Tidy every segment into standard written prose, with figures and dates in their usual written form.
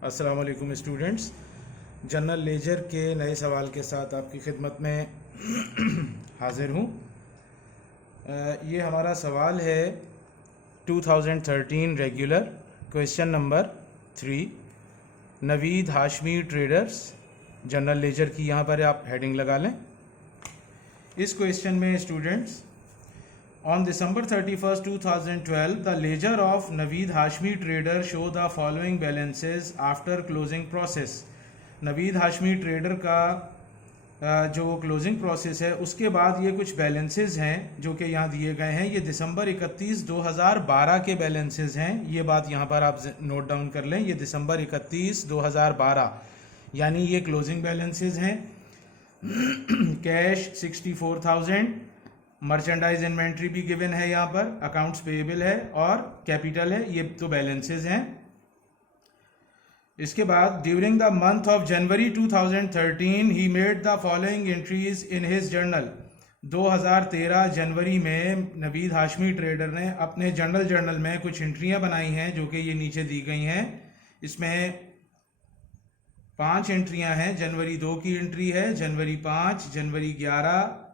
अस्सलाम वालेकुम students. General ledger के नए सवाल के साथ आपकी खिदमत में हाजिर हूँ। ये हमारा सवाल है 2013 regular question number 3, Naveed Hashmi traders. General ledger की यहाँ पर आप हेडिंग लगा लें। इस क्वेश्चन में students, On December 31st, 2012, the ledger of Naveed Hashmi Trader show the following balances after closing process. Naveed Hashmi trader का जो क्लोजिंग प्रोसेस है उसके बाद ये कुछ बैलेंसेस हैं जो कि यहाँ दिए गए हैं। ये दिसंबर 31, 2012 के बैलेंसेस हैं। ये बात यहाँ पर आप नोट डाउन कर लें। ये दिसंबर 31, 2012 यानी ये क्लोजिंग बैलेंसेस हैं। कैश 64,000, मर्चेंडाइज इन्वेंट्री भी गिवन है यहाँ पर, अकाउंट्स पेएबल है और कैपिटल है। ये तो बैलेंसेस हैं। इसके बाद during the month of January 2013 he made the following entries in his journal. 2013 जनवरी में नवीद हाशमी ट्रेडर ने अपने जर्नल में कुछ एंट्रियां बनाई हैं जो कि ये नीचे दी गई हैं। इसमें 5 एंट्रियां हैं। जनवरी 2 की एंट्री है, जनवरी 5, जनवरी 11,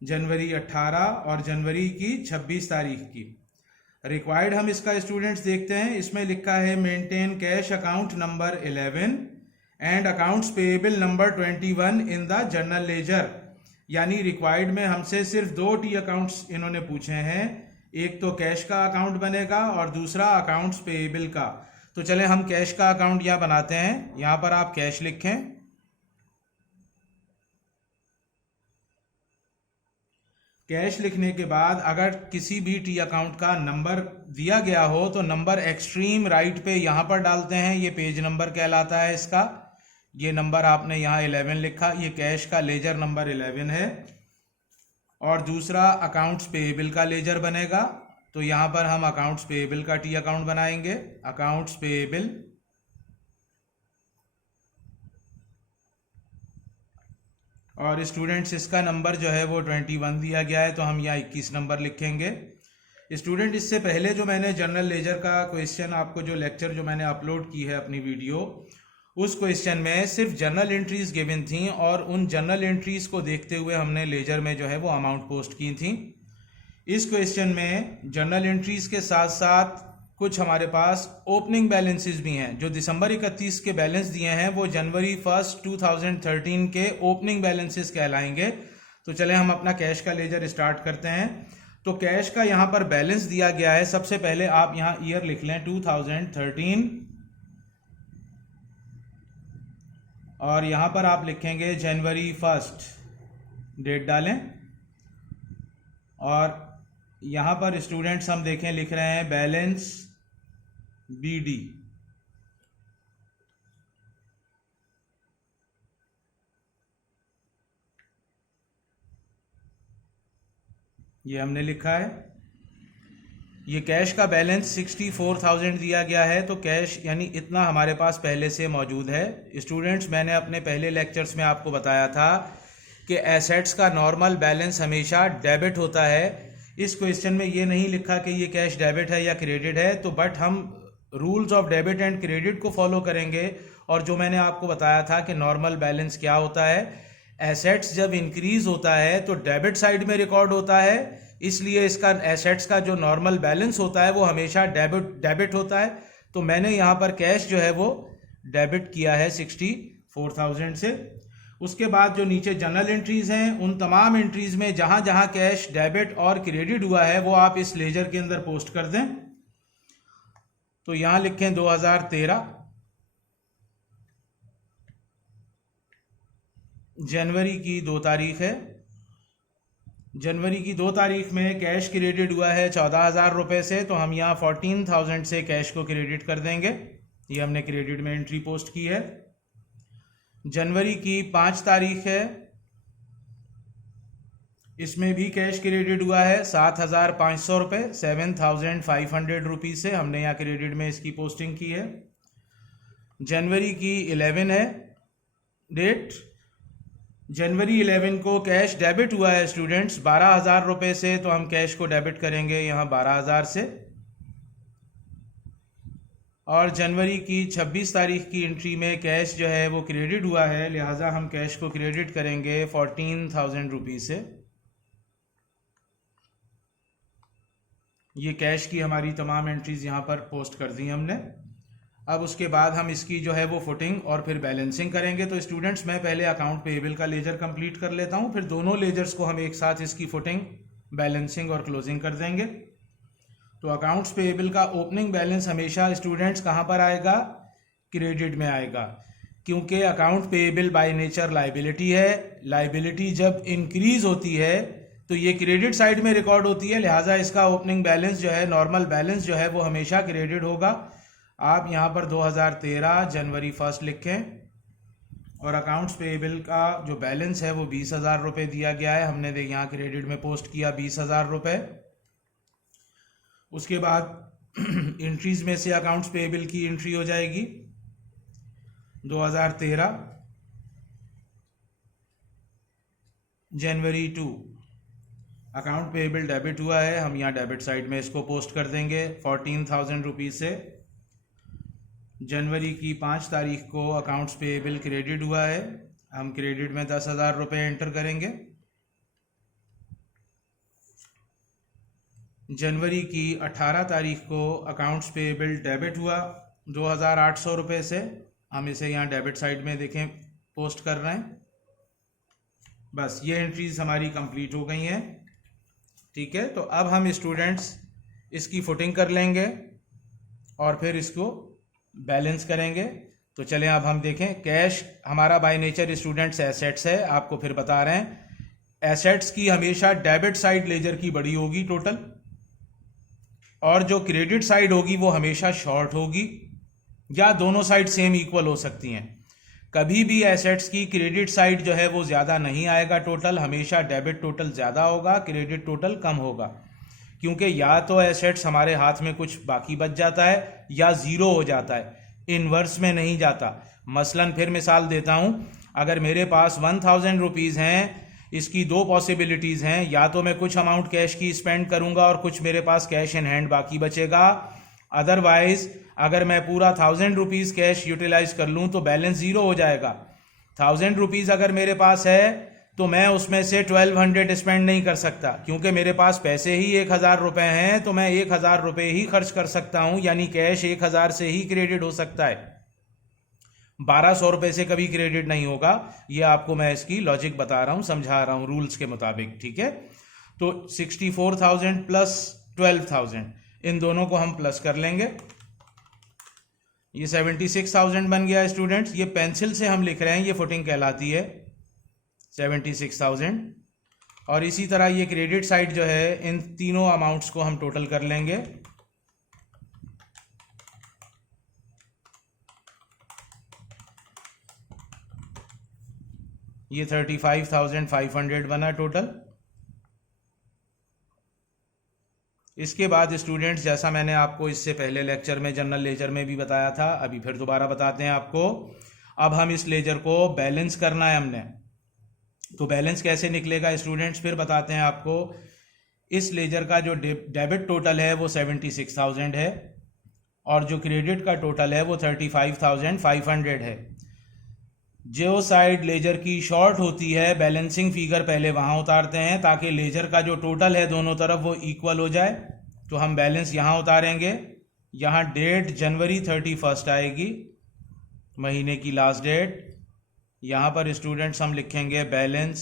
जनवरी 18 और जनवरी की 26 तारीख की। रिक्वायर्ड हम इसका स्टूडेंट्स देखते हैं। इसमें लिखा है maintain cash account number 11 and accounts payable number 21 in the general ledger. यानी रिक्वायर्ड में हमसे सिर्फ 2 टी अकाउंट्स इन्होंने पूछे हैं। एक तो कैश का अकाउंट बनेगा और दूसरा अकाउंट्स पेएबल का। तो चलें हम कैश का अकाउंट यहाँ बनाते हैं। यहाँ पर आप कैश लिखें। कैश लिखने के बाद अगर किसी भी टी अकाउंट का नंबर दिया गया हो तो नंबर एक्सट्रीम राइट पे यहाँ पर डालते हैं। ये पेज नंबर कहलाता है इसका। ये नंबर आपने यहाँ 11 लिखा, ये कैश का लेजर नंबर 11 है। और दूसरा अकाउंट्स पेएबल का लेजर बनेगा। तो यहाँ पर हम अकाउंट्स पेएबल का टी अकाउंट बनाएंगे। अकाउंट्स पेएबल और स्टूडेंट्स इसका नंबर जो है वो 21 दिया गया है तो हम यहाँ 21 नंबर लिखेंगे। स्टूडेंट इससे पहले जो मैंने जनरल लेजर का क्वेश्चन आपको जो लेक्चर जो मैंने अपलोड की है अपनी वीडियो, उस क्वेश्चन में सिर्फ जनरल एंट्रीज गिवन थी और उन जनरल एंट्रीज को देखते हुए हमने लेजर में जो है वो अमाउंट पोस्ट की थी। इस क्वेश्चन में जनरल एंट्रीज के साथ साथ कुछ हमारे पास ओपनिंग बैलेंसेस भी हैं। जो दिसंबर 31 के बैलेंस दिए हैं वो जनवरी 1, 2013 के ओपनिंग बैलेंसेस कहलाएंगे। तो चलें हम अपना कैश का लेजर स्टार्ट करते हैं। तो कैश का यहाँ पर बैलेंस दिया गया है। सबसे पहले आप यहाँ ईयर लिख लें 2013 और यहाँ पर आप लिखेंगे जनवरी 1, डेट डालें। और यहाँ पर स्टूडेंट्स हम देखें लिख रहे हैं बैलेंस BD। ये हमने लिखा है। ये कैश का बैलेंस 64,000 दिया गया है। तो कैश यानी इतना हमारे पास पहले से मौजूद है। स्टूडेंट्स मैंने अपने पहले लेक्चर्स में आपको बताया था कि एसेट्स का नॉर्मल बैलेंस हमेशा डेबिट होता है। इस क्वेश्चन में ये नहीं लिखा कि ये कैश डेबिट है या क्रेडिट है, तो बट हम rules of debit and credit को फॉलो करेंगे। और जो मैंने आपको बताया था कि नॉर्मल बैलेंस क्या होता है, एसेट्स जब इंक्रीज होता है तो डेबिट साइड में रिकॉर्ड होता है, इसलिए इसका एसेट्स का जो नॉर्मल बैलेंस होता है वो हमेशा डेबिट होता है। तो मैंने यहाँ पर कैश जो है वो डेबिट किया है 64,000 से। उसके बाद जो नीचे जनरल एंट्रीज हैं उन तमाम एंट्रीज में जहां जहां कैश डेबिट और क्रेडिट हुआ है वो आप इस लेजर के अंदर पोस्ट कर दें। तो यहां लिखें 2013, जनवरी की 2 तारीख है। जनवरी की 2 तारीख में कैश क्रेडिट हुआ है 14,000 रुपये से, तो हम यहाँ 14,000 से कैश को क्रेडिट कर देंगे। ये हमने क्रेडिट में एंट्री पोस्ट की है। जनवरी की 5 तारीख है, इसमें भी कैश क्रेडिट हुआ है 7,500 रुपये, 7,500 रुपीज़ से हमने यहाँ क्रेडिट में इसकी पोस्टिंग की है। जनवरी की 11 है डेट। जनवरी 11 को कैश डेबिट हुआ है स्टूडेंट्स 12,000 रुपये से, तो हम कैश को डेबिट करेंगे यहाँ 12,000 से। और जनवरी की 26 तारीख की एंट्री में कैश जो है वो क्रेडिट हुआ है, लिहाजा हम कैश को क्रेडिट करेंगे 14,000 रुपीज़ से। ये कैश की हमारी तमाम एंट्रीज यहाँ पर पोस्ट कर दी हमने। अब उसके बाद हम इसकी जो है वो फुटिंग और फिर बैलेंसिंग करेंगे। तो स्टूडेंट्स, मैं पहले अकाउंट पेएबल का लेजर कंप्लीट कर लेता हूँ, फिर दोनों लेजर्स को हम एक साथ इसकी फुटिंग, बैलेंसिंग और क्लोजिंग कर देंगे। तो अकाउंट्स पेएबल का ओपनिंग बैलेंस हमेशा स्टूडेंट्स कहाँ पर आएगा? क्रेडिट में आएगा, क्योंकि account payable by nature liability है। लाइबिलिटी जब इंक्रीज होती है तो ये क्रेडिट साइड में रिकॉर्ड होती है, लिहाजा इसका ओपनिंग बैलेंस जो है, नॉर्मल बैलेंस जो है वो हमेशा क्रेडिट होगा। आप यहाँ पर 2013 जनवरी 1 लिखें और अकाउंट्स पेएबल का जो बैलेंस है वो 20,000 रुपये दिया गया है। हमने यहाँ क्रेडिट में पोस्ट किया 20,000 रुपये। उसके बाद एंट्रीज में से अकाउंट्स पेएबल की एंट्री हो जाएगी 2013 जनवरी 2। अकाउंट पेएबल डेबिट हुआ है, हम यहाँ डेबिट साइड में इसको पोस्ट कर देंगे 14,000 रुपीज़ से। जनवरी की 5 तारीख को अकाउंट्स पेएबल क्रेडिट हुआ है, हम क्रेडिट में 10,000 रुपये एंटर करेंगे। जनवरी की 18 तारीख को अकाउंट्स पेएबल डेबिट हुआ 2,800 रुपये से, हम इसे यहाँ डेबिट साइड में देखें पोस्ट कर रहे हैं। बस ये एंट्रीज हमारी कंप्लीट हो गई हैं, ठीक है। तो अब हम स्टूडेंट्स इसकी फुटिंग कर लेंगे और फिर इसको बैलेंस करेंगे। तो चलें अब हम देखें। कैश हमारा बाय नेचर स्टूडेंट्स एसेट्स है, आपको फिर बता रहे हैं। एसेट्स की हमेशा डेबिट साइड लेजर की बड़ी होगी टोटल, और जो क्रेडिट साइड होगी वो हमेशा शॉर्ट होगी, या दोनों साइड सेम इक्वल हो सकती हैं। कभी भी एसेट्स की क्रेडिट साइड जो है वो ज़्यादा नहीं आएगा टोटल, हमेशा डेबिट टोटल ज़्यादा होगा, क्रेडिट टोटल कम होगा। क्योंकि या तो एसेट्स हमारे हाथ में कुछ बाकी बच जाता है या ज़ीरो हो जाता है, इनवर्स में नहीं जाता। मसलन फिर मिसाल देता हूँ, अगर मेरे पास 1,000 रुपीज़ हैं, इसकी दो पॉसिबिलिटीज़ हैं, या तो मैं कुछ अमाउंट कैश की स्पेंड करूँगा और कुछ मेरे पास कैश इन हैंड बाकी बचेगा। अदरवाइज अगर मैं पूरा 1,000 रुपीज़ कैश यूटिलाइज कर लूँ तो बैलेंस ज़ीरो हो जाएगा। 1,000 रुपीज़ अगर मेरे पास है तो मैं उसमें से 1,200 स्पेंड नहीं कर सकता, क्योंकि मेरे पास पैसे ही 1,000 रुपये हैं, तो मैं 1,000 रुपये ही खर्च कर सकता हूँ, यानी कैश 1,000 से ही क्रेडिट हो सकता है, 1,200 रुपये से कभी क्रेडिट नहीं होगा। ये आपको मैं इसकी लॉजिक बता रहा हूँ, समझा रहा हूँ रूल्स के मुताबिक, ठीक है। तो 64,000 प्लस 12,000, इन दोनों को हम प्लस कर लेंगे, ये 76,000 बन गया स्टूडेंट्स। ये पेंसिल से हम लिख रहे हैं, ये फुटिंग कहलाती है 76,000। और इसी तरह ये क्रेडिट साइड जो है, इन तीनों अमाउंट्स को हम टोटल कर लेंगे, ये 35,500 बना टोटल। इसके बाद स्टूडेंट्स, जैसा मैंने आपको इससे पहले लेक्चर में जनरल लेजर में भी बताया था, अभी फिर दोबारा बताते हैं आपको। अब हम इस लेजर को बैलेंस करना है हमने, तो बैलेंस कैसे निकलेगा स्टूडेंट्स फिर बताते हैं आपको। इस लेजर का जो डेबिट टोटल है वो 76,000 है, और जो क्रेडिट का टोटल है वो 35,500 है। जो साइड लेजर की शॉर्ट होती है, बैलेंसिंग फिगर पहले वहाँ उतारते हैं ताकि लेजर का जो टोटल है दोनों तरफ वो इक्वल हो जाए। तो हम बैलेंस यहाँ उतारेंगे, यहाँ डेट जनवरी 31 आएगी, महीने की लास्ट डेट। यहाँ पर स्टूडेंट्स हम लिखेंगे बैलेंस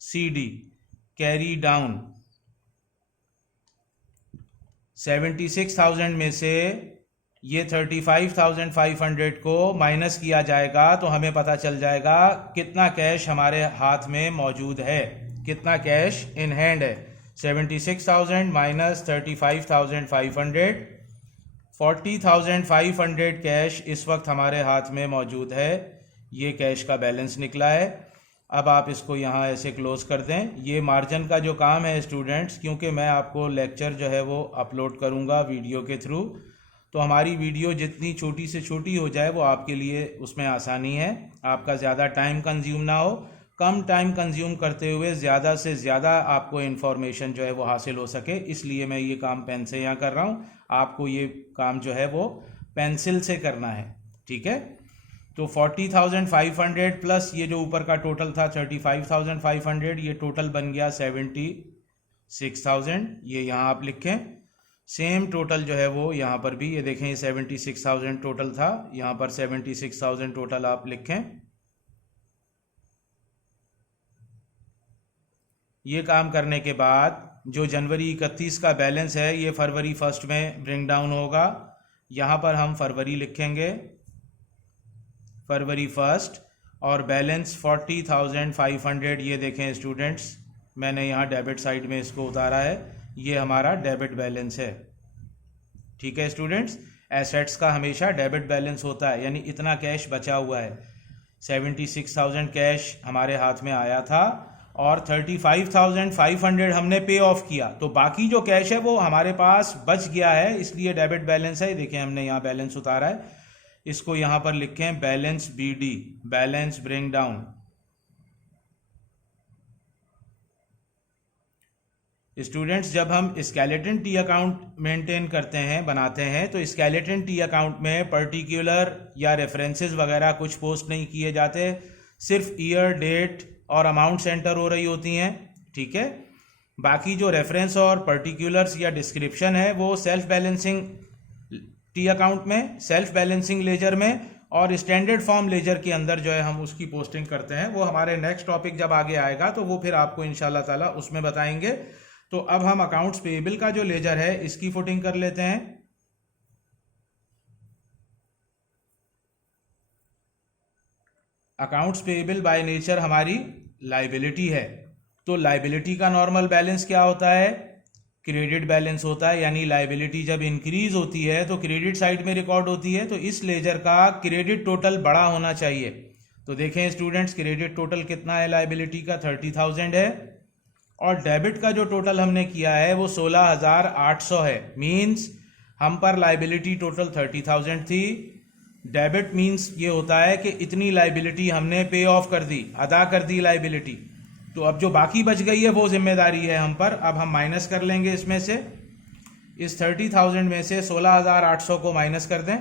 CD, कैरी डाउन। 76,000 में से ये 35,500 को माइनस किया जाएगा, तो हमें पता चल जाएगा कितना कैश हमारे हाथ में मौजूद है, कितना कैश इन हैंड है। 76,000 माइनस 35,500, 40,500 कैश इस वक्त हमारे हाथ में मौजूद है। ये कैश का बैलेंस निकला है। अब आप इसको यहाँ ऐसे क्लोज कर दें। ये मार्जिन का जो काम है स्टूडेंट्स, क्योंकि मैं आपको लेक्चर जो है वो अपलोड करूँगा वीडियो के थ्रू, तो हमारी वीडियो जितनी छोटी से छोटी हो जाए वो आपके लिए उसमें आसानी है, आपका ज़्यादा टाइम कंज्यूम ना हो। कम टाइम कंज्यूम करते हुए ज़्यादा से ज़्यादा आपको इन्फॉर्मेशन जो है वो हासिल हो सके, इसलिए मैं ये काम पेन से यहाँ कर रहा हूँ। आपको ये काम जो है वो पेंसिल से करना है, ठीक है। तो 40,500 प्लस ये जो ऊपर का टोटल था 35,500, ये टोटल बन गया 76,000। ये यहाँ आप लिखें। सेम टोटल जो है वो यहाँ पर भी ये देखें, 76,000 टोटल था, यहाँ पर 76,000 टोटल आप लिखें। ये काम करने के बाद जो जनवरी 31 का बैलेंस है ये फरवरी 1 में ब्रिंग डाउन होगा। यहाँ पर हम फरवरी लिखेंगे, फरवरी 1, और बैलेंस 40,500। ये देखें स्टूडेंट्स, मैंने यहाँ डेबिट साइड में इसको उतारा है, ये हमारा डेबिट बैलेंस है, ठीक है स्टूडेंट्स। एसेट्स का हमेशा डेबिट बैलेंस होता है, यानी इतना कैश बचा हुआ है। 76,000 कैश हमारे हाथ में आया था और 35,500 हमने पे ऑफ किया, तो बाकी जो कैश है वो हमारे पास बच गया है, इसलिए डेबिट बैलेंस है। देखिए हमने यहाँ बैलेंस उतारा है, इसको यहाँ पर लिखें balance BD, balance bring down. Students, जब हम स्केलेटन टी अकाउंट मेंटेन करते हैं, बनाते हैं, तो स्केलेटन टी अकाउंट में पर्टिकुलर या रेफरेंसेस वगैरह कुछ पोस्ट नहीं किए जाते, सिर्फ ईयर, डेट और अमाउंट एंटर हो रही होती हैं, ठीक है। बाकी जो रेफरेंस और पर्टिकुलर्स या डिस्क्रिप्शन है वो सेल्फ बैलेंसिंग टी अकाउंट में, सेल्फ बैलेंसिंग लेजर में और स्टैंडर्ड फॉर्म लेजर के अंदर जो है हम उसकी पोस्टिंग करते हैं। वो हमारे नेक्स्ट टॉपिक जब आगे आएगा तो वो फिर आपको इंशाल्लाह ताला उसमें बताएंगे। तो अब हम अकाउंट्स पेएबल का जो लेजर है इसकी फुटिंग कर लेते हैं। अकाउंट्स पेएबल बाय नेचर हमारी लाइबिलिटी है, तो लाइबिलिटी का नॉर्मल बैलेंस क्या होता है? क्रेडिट बैलेंस होता है, यानी लाइबिलिटी जब इंक्रीज होती है तो क्रेडिट साइड में रिकॉर्ड होती है, तो इस लेजर का क्रेडिट टोटल बड़ा होना चाहिए। तो देखें स्टूडेंट्स, क्रेडिट टोटल कितना है लाइबिलिटी का? 30,000 है, और डेबिट का जो टोटल हमने किया है वो 16,800 है। मीन्स हम पर लाइबिलिटी टोटल 30,000 थी, डेबिट मीन्स ये होता है कि इतनी लाइबिलिटी हमने पे ऑफ कर दी, अदा कर दी लाइबिलिटी, तो अब जो बाकी बच गई है वो जिम्मेदारी है हम पर। अब हम माइनस कर लेंगे इसमें से, इस 30,000 में से 16,800 को माइनस कर दें,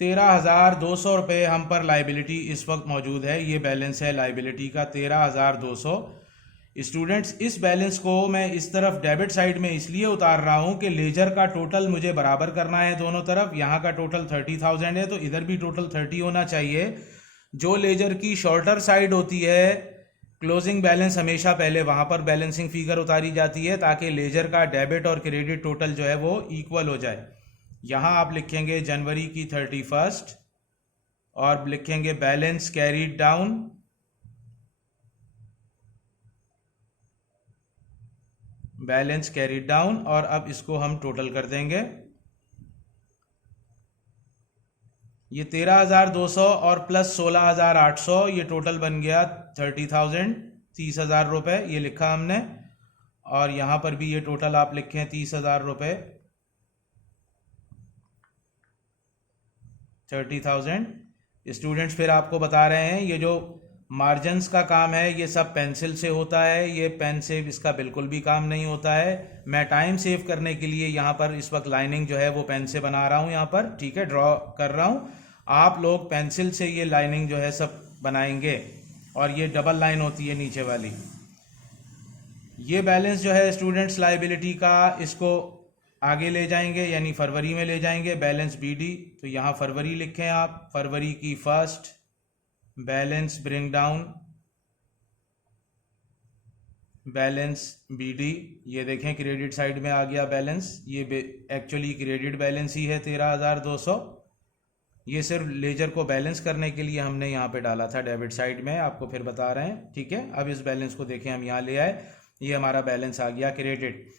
13,200 रुपये हम पर लाइबिलिटी इस वक्त मौजूद है। ये बैलेंस है लाइबिलिटी का 13,200। स्टूडेंट्स, इस बैलेंस को मैं इस तरफ डेबिट साइड में इसलिए उतार रहा हूं कि लेजर का टोटल मुझे बराबर करना है दोनों तरफ। यहाँ का टोटल 30,000 है तो इधर भी टोटल 30 होना चाहिए। जो लेजर की शॉर्टर साइड होती है, क्लोजिंग बैलेंस हमेशा पहले वहां पर बैलेंसिंग फिगर उतारी जाती है ताकि लेजर का डेबिट और क्रेडिट टोटल जो है वो इक्वल हो जाए। यहाँ आप लिखेंगे जनवरी की 31 और लिखेंगे balance carried down, balance carried down, और अब इसको हम टोटल कर देंगे। ये 13,200 और प्लस 16,800, ये टोटल बन गया 30,000, 30,000 रुपये, ये लिखा हमने। और यहाँ पर भी ये टोटल आप लिखें 30,000 रुपये, 30,000। स्टूडेंट्स फिर आपको बता रहे हैं ये जो मार्जिन्स का काम है ये सब पेंसिल से होता है, ये पेन से इसका बिल्कुल भी काम नहीं होता है। मैं टाइम सेव करने के लिए यहाँ पर इस वक्त लाइनिंग जो है वो पेन से बना रहा हूँ, यहाँ पर, ठीक है, ड्रॉ कर रहा हूँ। आप लोग पेंसिल से ये लाइनिंग जो है सब बनाएंगे, और ये डबल लाइन होती है नीचे वाली। ये बैलेंस जो है स्टूडेंट्स लाइबिलिटी का, इसको आगे ले जाएंगे यानी फरवरी में ले जाएंगे, बैलेंस BD। तो यहाँ फरवरी लिखें आप, फरवरी की 1 balance bring down, balance BD। ये देखें क्रेडिट साइड में आ गया बैलेंस, ये एक्चुअली क्रेडिट बैलेंस ही है 13,200। ये सिर्फ लेजर को बैलेंस करने के लिए हमने यहाँ पे डाला था डेबिट साइड में, आपको फिर बता रहे हैं, ठीक है। अब इस बैलेंस को देखें, हम यहाँ ले आए, ये हमारा बैलेंस आ गया क्रेडिट।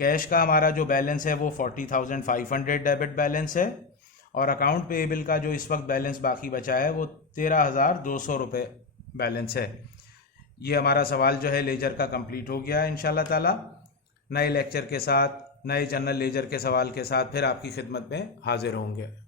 कैश का हमारा जो बैलेंस है वो 40,500 डेबिट बैलेंस है, और अकाउंट पेएबल का जो इस वक्त बैलेंस बाकी बचा है वो 13,200 रुपये बैलेंस है। ये हमारा सवाल जो है लेजर का कंप्लीट हो गया है। इंशाल्लाह ताला नए लेक्चर के साथ, नए जनरल लेजर के सवाल के साथ फिर आपकी खिदमत में हाजिर होंगे।